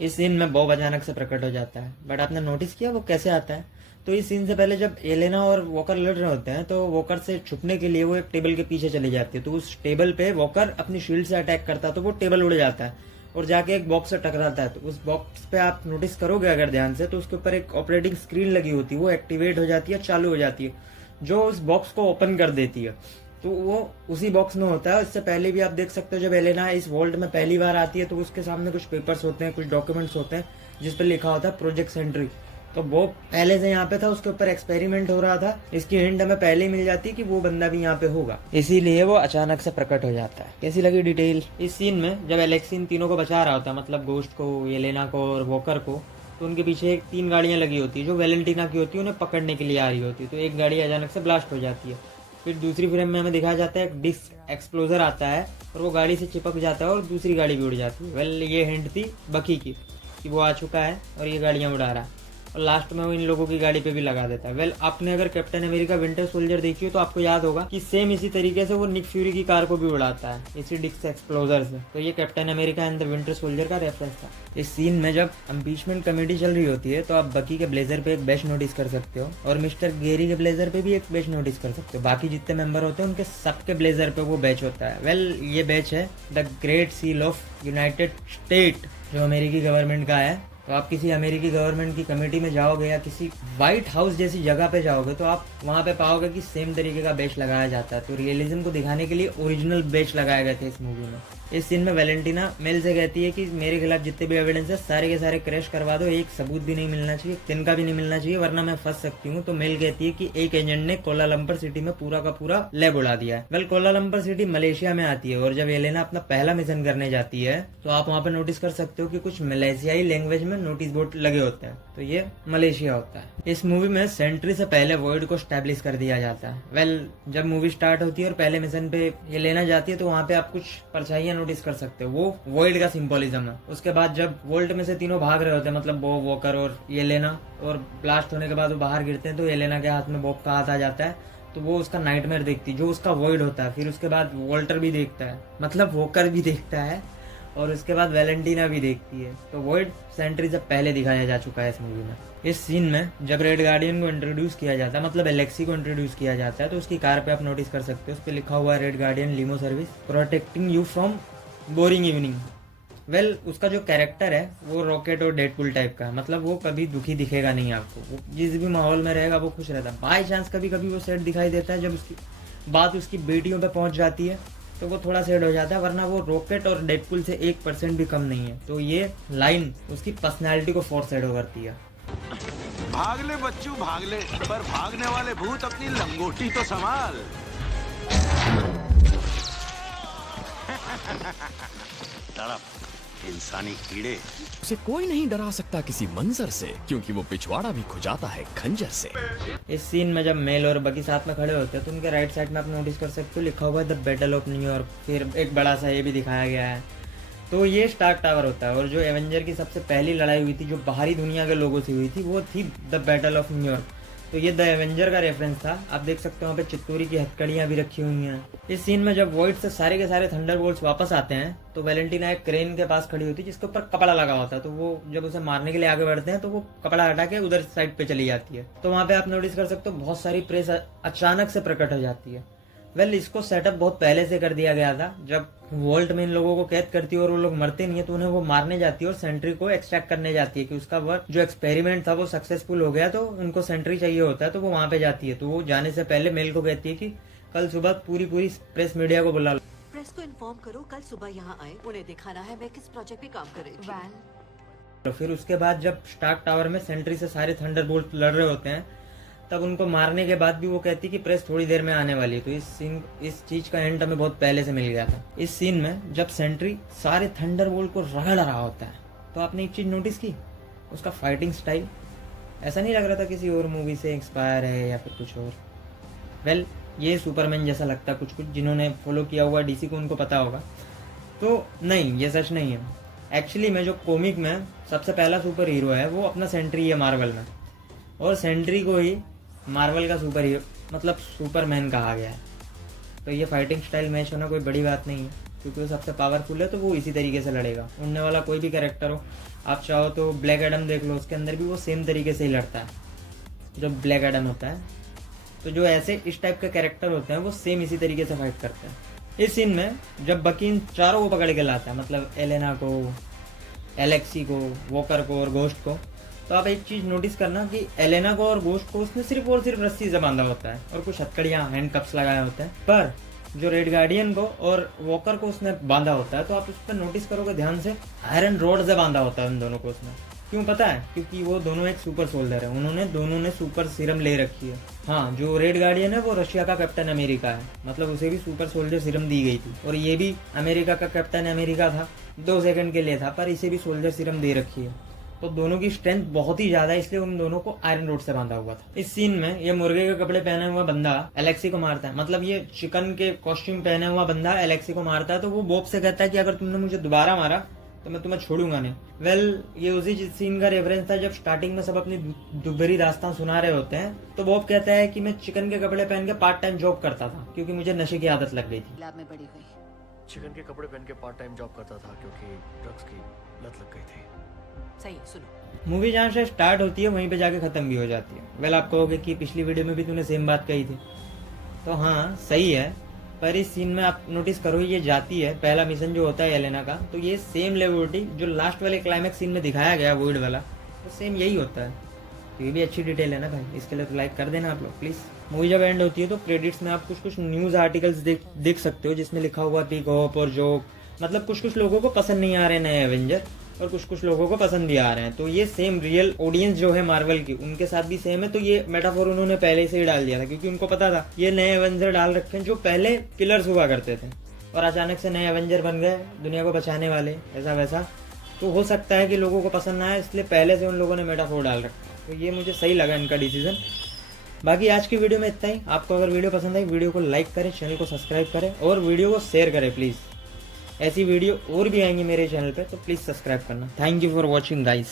इस सीन में बॉब अचानक से प्रकट हो जाता है, बट आपने नोटिस किया वो कैसे आता है? तो इस सीन से पहले जब एलेना और वॉकर लड़ रहे होते हैं तो वॉकर से छुपने के लिए वो एक टेबल के पीछे चली जाती है, तो उस टेबल पे वॉकर अपनी शील्ड से अटैक करता है तो वो टेबल उड़ जाता है और जाके एक बॉक्स से टकराता है। तो उस बॉक्स पे आप नोटिस करोगे अगर ध्यान से तो उसके ऊपर एक ऑपरेटिंग स्क्रीन लगी होती है, वो एक्टिवेट हो जाती है, चालू हो जाती है, जो उस बॉक्स को ओपन कर देती है। तो वो उसी बॉक्स में होता है। इससे पहले भी आप देख सकते हो जब एलेना इस वर्ल्ड में पहली बार आती है तो उसके सामने कुछ पेपर्स होते हैं, कुछ डॉक्यूमेंट्स होते हैं जिस पर लिखा होता है प्रोजेक्ट सेंट्री। तो वो पहले से यहाँ पे था, उसके ऊपर एक्सपेरिमेंट हो रहा था, इसकी हिंट हमें पहले ही मिल जाती है कि वो बंदा भी यहाँ पे होगा, इसीलिए वो अचानक से प्रकट हो जाता है। कैसी लगी डिटेल? इस सीन में जब एलेक्सी इन तीनों को बचा रहा होता है, मतलब गोस्ट को, येलेना को और वॉकर को, तो उनके पीछे एक 3 गाड़ियां लगी होती है जो वैलेंटीना की होती है, उन्हें पकड़ने के लिए आ रही होती है। तो एक गाड़ी अचानक से ब्लास्ट हो जाती है, फिर दूसरी फ्रेम में हमें दिखाया जाता है एक डिस्क एक्सप्लोजर आता है और वो गाड़ी से चिपक जाता है और दूसरी गाड़ी भी उड़ जाती है। वेल ये हिंट थी बकी की कि वो आ चुका है और ये गाड़ियां उड़ा रहा है, और लास्ट में वो इन लोगों की गाड़ी पे भी लगा देता है। वेल आपने अगर कैप्टन अमेरिका विंटर सोल्जर देखी हो तो आपको याद होगा कि सेम इसी तरीके से वो निक फ्यूरी की कार को भी उड़ाता है इसी डिस्क एक्सप्लोजर से। तो ये captain America and the winter soldier का रेफरेंस था। इस सीन में जब इम्पीचमेंट कमेटी चल रही होती है तो आप बकी के ब्लेजर पे एक बैच नोटिस कर सकते हो और मिस्टर गेरी के ब्लेजर पे भी एक बैच नोटिस कर सकते हो। बाकी जितने मेंबर होते हैं उनके सबके ब्लेजर पे वो बैच होता है। वेल ये बैच है the great seal of United state, जो अमेरिकी गवर्नमेंट का है। तो आप किसी अमेरिकी गवर्नमेंट की कमेटी में जाओगे या किसी व्हाइट हाउस जैसी जगह पे जाओगे तो आप वहाँ पे पाओगे कि सेम तरीके का बैच लगाया जाता है। तो रियलिज्म को दिखाने के लिए ओरिजिनल बैच लगाए गए थे इस मूवी में। इस सीन में वैलेंटीना मेल से कहती है कि मेरे खिलाफ जितने भी एविडेंस है सारे के सारे क्रैश करवा दो, एक सबूत भी नहीं मिलना चाहिए, तिनका भी नहीं मिलना चाहिए, वरना मैं फंस सकती हूँ। तो मेल कहती है कि एक एजेंट ने कोलालंपर सिटी में पूरा का पूरा लैब उड़ा दिया है। वेल कोलालंपर सिटी मलेशिया में आती है और जब एलेना अपना पहला मिशन करने जाती है तो आप वहाँ पे नोटिस कर सकते हो कि कुछ मलेशियाई लैंग्वेज में नोटिस बोर्ड लगे होते हैं, तो ये मलेशिया होता है। इस मूवी में सेंट्री से पहले वॉइड को स्टैब्लिश कर दिया जाता है। वेल जब मूवी स्टार्ट होती है और पहले मिशन पे ये लेना जाती है तो वहाँ पे आप कुछ परछाइयां नोटिस कर सकते हो, वो वॉइड का सिंबोलिज्म है। उसके बाद जब वोल्ट में से तीनों भाग रहे होते हैं, मतलब बॉब, वॉकर और ये लेना, और ब्लास्ट होने के बाद वो बाहर गिरते हैं तो ये लेना के हाथ में बॉब का हाथ आ जाता है, तो वो उसका नाइटमेयर देखती है जो उसका वॉइड होता है। फिर उसके बाद वॉल्टर भी देखता है, मतलब वॉकर भी देखता है, और उसके बाद वैलेंटीना भी देखती है। तो वॉइड सेंट्री से पहले दिखाया जा चुका है इस मूवी में। इस सीन में जब रेड गार्डियन को इंट्रोड्यूस किया जाता है, मतलब एलेक्सी को इंट्रोड्यूस किया जाता है, तो उसकी कार पे आप नोटिस कर सकते हो उस पर लिखा हुआ है red guardian limo service protecting you from boring evening. Well उसका जो कैरेक्टर है वो रॉकेट और डेडपुल टाइप का है, मतलब वो कभी दुखी दिखेगा नहीं आपको, वो जिस भी माहौल में रहेगा वो खुश रहता है। बाय चांस कभी कभी वो सेट दिखाई देता है, जब उसकी बात उसकी बेटियों पे पहुंच जाती है तो वो थोड़ा सेड हो जाता है, वरना वो रॉकेट और डेडपुल से 1% भी कम नहीं है। तो ये लाइन उसकी पर्सनैलिटी को फोर्स सेड करती है। भाग ले बच्चू भाग ले, पर भागने वाले भूत अपनी लंगोटी तो संभाल। तड़प इंसानी कीड़े, उसे कोई नहीं डरा सकता किसी मंजर से, क्योंकि वो पिछवाड़ा भी खुजाता है खंजर से। इस सीन में जब मेल और बकी साथ में खड़े होते हैं तो उनके राइट साइड में आप नोटिस कर सकते हो लिखा हुआ है द बैटल ऑफ न्यूयॉर्क। फिर एक बड़ा सा ये भी दिखाया गया है, तो ये स्टार्क टावर होता है। और जो एवेंजर की सबसे पहली लड़ाई हुई थी जो बाहरी दुनिया के लोगों से हुई थी वो थी द बैटल ऑफ न्यूयॉर्क। तो ये द एवेंजर का रेफरेंस था। आप देख सकते हो वहाँ पे चित्तूरी की हथकड़ियां भी रखी हुई हैं। इस सीन में जब वॉइड से सारे के सारे थंडरबोल्ट्स वापस आते हैं तो वैलेंटीना एक क्रेन के पास खड़ी होती है जिसके ऊपर कपड़ा लगा होता है, तो वो जब उसे मारने के लिए आगे बढ़ते हैं तो वो कपड़ा हटा के उधर साइड पे चली जाती है। तो वहाँ पे आप नोटिस कर सकते हो बहुत सारी प्रेस अचानक से प्रकट हो जाती है। वेल इसको सेटअप बहुत पहले से कर दिया गया था। जब वोल्ट में इन लोगों को कैद करती है और वो लोग मरते नहीं है तो उन्हें वो मारने जाती है और सेंट्री को एक्सट्रैक्ट करने जाती है कि उसका वर्क जो एक्सपेरिमेंट था वो सक्सेसफुल हो गया, तो उनको सेंट्री चाहिए होता है, तो वो वहां पे जाती है। तो वो जाने से पहले मेल को कहती है कि कल सुबह पूरी प्रेस मीडिया को बुला लो, प्रेस को इन्फॉर्म करो कल सुबह यहाँ आए, उन्हें दिखाना है मैं किस प्रोजेक्ट पे काम कर रही हूँ। तो फिर उसके बाद जब स्टार्क टावर में सेंट्री से सारे थंडरबोल्ट लड़ रहे होते हैं तब उनको मारने के बाद भी वो कहती है कि प्रेस थोड़ी देर में आने वाली है। तो इस चीज का हिंट हमें बहुत पहले से मिल गया था। इस सीन में जब सेंट्री सारे थंडरबोल्ट को रगड़ रहा होता है तो आपने एक चीज नोटिस की, उसका फाइटिंग स्टाइल ऐसा नहीं लग रहा था किसी और मूवी से इंस्पायर है या फिर कुछ और। वेल ये सुपरमैन जैसा लगता है कुछ कुछ, जिन्होंने फॉलो किया हुआ डीसी को उनको पता होगा। तो नहीं, ये सच नहीं है। एक्चुअली में जो कॉमिक में सबसे पहला सुपर हीरो है वो अपना सेंट्री है मार्वल में, और सेंट्री को ही मार्वल का सुपर हीरो मतलब सुपरमैन कहा गया है। तो ये फाइटिंग स्टाइल मैच होना कोई बड़ी बात नहीं है, क्योंकि वो सबसे पावरफुल है तो वो इसी तरीके से लड़ेगा। उड़ने वाला कोई भी कैरेक्टर हो, आप चाहो तो ब्लैक एडम देख लो, उसके अंदर भी वो सेम तरीके से ही लड़ता है जो ब्लैक एडम होता है। तो जो ऐसे इस टाइप के कैरेक्टर होते हैं वो सेम इसी तरीके से फाइट करते हैं। इस सीन में जब बकी इन चारों को पकड़ के लाता है, मतलब एलेना को, एलेक्सी को, वॉकर को और गोस्ट को, तो आप एक चीज नोटिस करना कि एलेना को और गोस्ट को उसने सिर्फ और सिर्फ रस्सी से बांधा होता है और कुछ हथकड़ियां हैंड कप्स लगाए होते हैं, पर जो रेड गार्डियन को और वॉकर को उसने बांधा होता है तो आप उस पर नोटिस करोगे ध्यान से, आयरन रोड से बांधा होता है उन दोनों को उसने। क्यों पता है? क्योंकि वो दोनों एक सुपर सोल्जर है, उन्होंने दोनों ने सुपर सीरम ले रखी है। हाँ, जो रेड गार्डियन है वो रशिया का कैप्टन अमेरिका है, मतलब उसे भी सुपर सोल्जर सीरम दी गई थी, और ये भी अमेरिका का कैप्टन अमेरिका था, 2 सेकंड के लिए था, पर इसे भी सोल्जर सीरम दे रखी है। तो दोनों की स्ट्रेंथ बहुत ही ज्यादा है, इसलिए उन दोनों को आयरन रोड से बांधा हुआ था। इस सीन में ये मुर्गे के कपड़े पहने हुआ बंदा एलेक्सी को मारता है, मतलब ये चिकन के कॉस्ट्यूम पहने हुआ बंदा एलेक्सी को मारता है, तो वो बॉब से कहता है कि अगर तुमने मुझे दोबारा मारा तो मैं तुम्हें छोड़ूंगा नहीं। वेल, ये उसी सीन का रेफरेंस था जब स्टार्टिंग में सब अपनी दुबरी दास्तान सुना रहे होते हैं, तो बॉब कहता है कि मैं चिकन के कपड़े पहन के पार्ट टाइम जॉब करता था क्योंकि मुझे नशे की आदत लग गई थी। लैब में बड़ी हुई। चिकन के कपड़े पहन के पार्ट टाइम जॉब करता था क्योंकि ड्रग्स की लत लग गई थी। सही है, सुनो। मूवी जहाँ से स्टार्ट होती है वहीं पे जाके खत्म भी हो जाती है। वेल, आप कहोगे कि पिछली वीडियो में भी तूने सेम बात कही थी, तो हाँ सही है, पर इस सीन में आप नोटिस करो ये जाती है, पहला मिशन जो होता है एलेना का, तो ये सेम लेबोरेटरी जो लास्ट वाले क्लाइमैक्स सीन में दिखाया गया वुड वाला, तो सेम यही होता है। तो ये भी अच्छी डिटेल है ना भाई, इसके लिए तो लाइक कर देना आप लोग प्लीज। मूवी जब एंड होती है तो क्रेडिट्स में आप कुछ न्यूज आर्टिकल्स देख सकते हो जिसमें लिखा हुआ थी होप और जोक, मतलब कुछ लोगों को पसंद नहीं आ रहे नए एवेंजर और कुछ लोगों को पसंद भी आ रहे हैं। तो ये सेम रियल ऑडियंस जो है मार्वल की, उनके साथ भी सेम है। तो ये मेटाफोर उन्होंने पहले से ही डाल दिया था क्योंकि उनको पता था ये नए एवेंजर डाल रखे हैं जो पहले किलर्स हुआ करते थे और अचानक से नए एवेंजर बन गए दुनिया को बचाने वाले, ऐसा वैसा। तो हो सकता है कि लोगों को पसंद ना आए, इसलिए पहले से उन लोगों ने मेटाफोर डाल रखा। तो ये मुझे सही लगा इनका डिसीजन। बाकी आज की वीडियो में इतना ही। आपको अगर वीडियो पसंद आई, वीडियो को लाइक करें, चैनल को सब्सक्राइब करें और वीडियो को शेयर करें प्लीज़। ऐसी वीडियो और भी आएंगी मेरे चैनल पे, तो प्लीज़ सब्सक्राइब करना। Thank you for watching guys.